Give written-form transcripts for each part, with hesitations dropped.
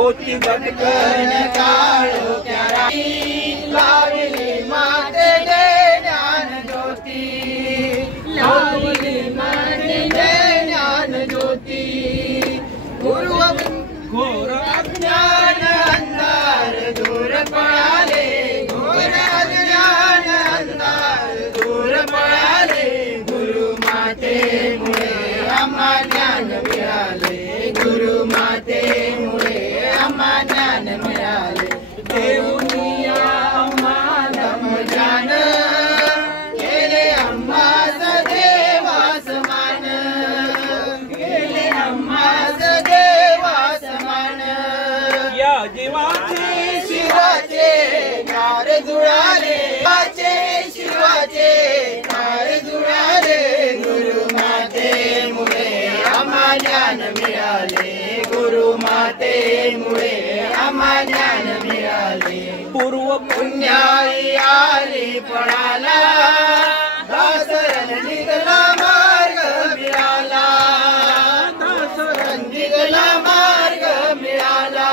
ज्योती बदकन काळोख्या रात्री लावली मातेने ज्ञान ज्योती लावली मातेने ज्ञान ज्योती पूर्व घोर अज्ञान अंधार दूर पळाले घोर अज्ञान अंधार दूर पळाले गुरु मातेमुळे आम्हा ज्ञान मिळाले गुरु मातेमुळे आम्हा ज्ञान मिळाले देऊनी आम्हा धम्मज्ञान केले आम्हा देवा समान केले आम्हा देवा समान या जीवाचे शिवाचे नार जुळाले शिवाचे नार जुळाले गुरु मातेमुळे आम्हा ज्ञान मिळाले गुरु मातेमुळे आम्हा ज्ञान मिळाले पूर्व पुण्याई आली पळाला दासरन निघाला मार्ग मिळाला दासरन निघाला मार्ग मिळाला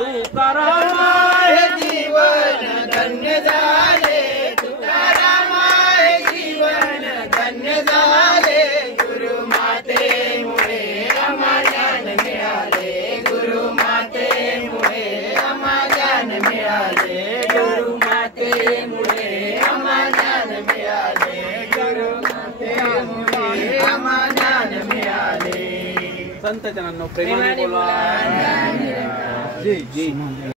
तुकाराम हे जीवन धन्य झाले तुकाराम हे जीवन धन्य झाले गुरु मातेमुळे आम्हा ज्ञान मिळाले गुरु मातेमुळे आम्हा ज्ञान मिळाले गुरु मातेमुळे आम्हा ज्ञान मिळाले गुरु मातेमुळे आम्हा ज्ञान मिळाले संत जनांनो प्रेमाने बोला जय जय